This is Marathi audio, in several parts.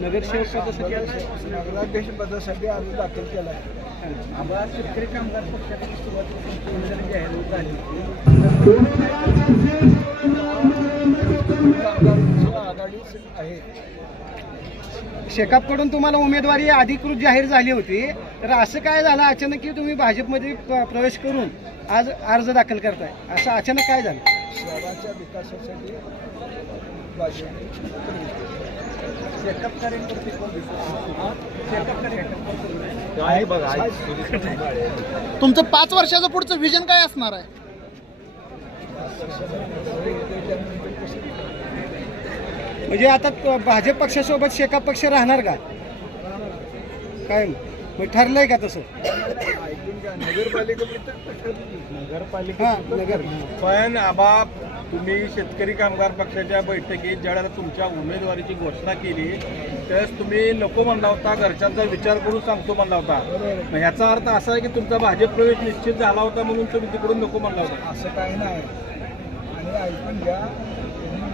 नगरसेवक पदासाठी नगराध्यक्ष पदासाठी अर्ज दाखल केला. आहे आम्हाला शेतकरी कामगार पक्षाची उमेदवारी जाहीर कामगार आघाडीच आहे. शेकापकडून तुम्हाला उमेदवारी अधिकृत जाहीर झाली होती. तर असं काय झालं? अचानक की तुम्ही भाजपमध्ये प्रवेश करून आज अर्ज दाखल करताय. असं अचानक काय झालं? शहराच्या विकासासाठी भाजप आहे बघा तुमचं पाच वर्षाचं पुढचं विजन काय असणार आहे? म्हणजे आता त- भाजप पक्षासोबत शेकाप पक्ष राहणार का? काय? मग ठरलंय का तसं. हा नगर. पण आबा तुम्ही शेतकरी कामगार पक्षाच्या बैठकीत ज्यावेळेला तुमच्या उमेदवारीची घोषणा केली त्यावेळेस तुम्ही नको म्हणला होता घरच्यांचा विचार करून सांगतो म्हणला होता. मग ह्याचा अर्थ असा आहे की तुमचा भाजप प्रवेश निश्चित झाला होता म्हणून तुम्ही तिकडून नको म्हणला होता. असं काही नाही. आणि ऐकून घ्या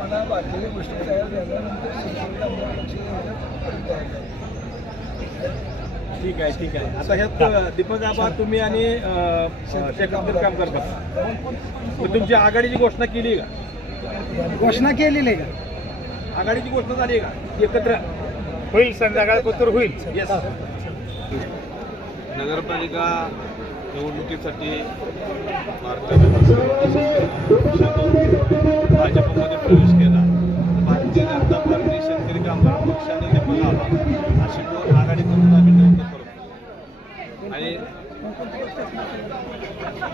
मला बाकीच्या गोष्टी तयार झाल्यानंतर. ठीक आहे ठीक आहे. आता ह्यात दीपक आबा तुम्ही आणि कामगार पक्ष मग तुमची आघाडीची घोषणा केली आहे का? घोषणा केलेली आहे का? आघाडीची घोषणा झाली आहे का? एकत्र. होईल संध्याकाळपत्र होईल. येस नगरपालिका निवडणुकीसाठी भारतीय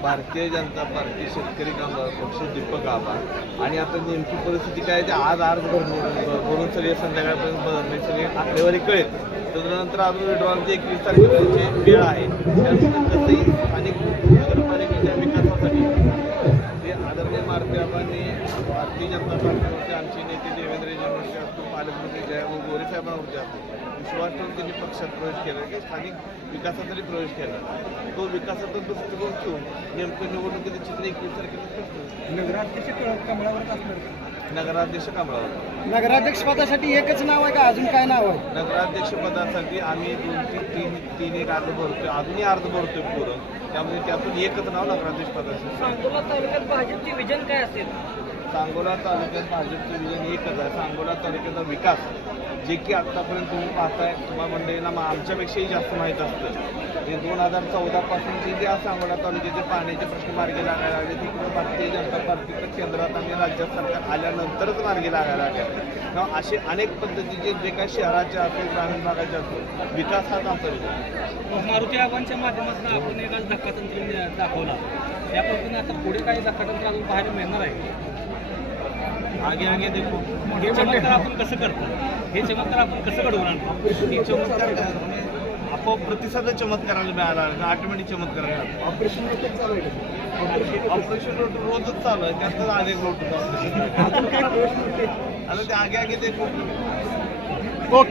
भारतीय जनता पार्टी शेतकरी कामगार पक्ष दीपक आबा आणि आता नेमकी परिस्थिती काय ते आज आज भरून सगळे संध्याकाळपर्यंत बदलणे सगळे आकडेवारी कळेल. त्याच्यानंतर अजून विड्रॉलची एकवीस तारखेपर्यंतची वेळ आहे. त्यानंतर पार्टीवरचे आमचे नेते देवेंद्र जनवरती असतो पालकमंत्री जयभाऊ गोरे साहेबांवरती असतो विश्वास ठेवून त्यांनी पक्षात प्रवेश केला की स्थानिक विकासासाठी प्रवेश केला. तो विकासाचा दृष्टिकोन ठेवून नेमकं निवडणुकीचं चित्र एकवीस तारखेला. नगराध्यक्ष कमळावर असणार नगराध्यक्ष कांबळावर नगराध्यक्ष पदासाठी एकच नाव आहे का? अजून काय नाव आहे? नगराध्यक्ष पदासाठी आम्ही दोन तीन तीन तीन एक अर्ज भरतोय अजूनही अर्ज भरतोय पूर्ण. त्यामध्ये त्यातून एकच नाव नगराध्यक्ष पदासाठी सांगोला तालुक्यात भाजपचे विजन काय असेल? सांगोला तालुक्यात भाजपचं विजन एकच आहे. सांगोला तालुक्याचा विकास जे की आत्तापर्यंत तुम्ही पाहताय तुम्हा मंडळींना मा- आमच्यापेक्षाही जास्त माहीत असतं. हे दोन हजार चौदापासून जे जे आज सांगोला तालुक्याचे पाण्याचे प्रश्न मार्गी लागायला लागले तिकडे भारतीय जनता पार्टीचं केंद्रात आणि राज्यात सरकार आल्यानंतरच मार्गी लागायला लागले. तेव्हा असे अनेक पद्धतीचे जे काही शहराचे असो ग्रामीण भागाचे असो विकास हाच आमचा. मारुती आबांच्या माध्यमातून आपण एक धक्कातंत्र दाखवला. त्या पद्धतीने आता पुढे काही धक्कातंत्र अजून पाहायला मिळणार आहे. आगे आगे देखो. हे चमत्कार आपण कसं करतो? हे चमत्कार आपण कसं घडवून आणतो हे चमत्कार? म्हणजे आपोआप प्रतिसाद चमत्काराला मिळाला. ऑटोमॅटिक चमत्कार ऑपरेशन ऑपरेशन रोड रोजच चालू आहे. त्यातच आगे रोड आता ते आगे आगे देखो. ओके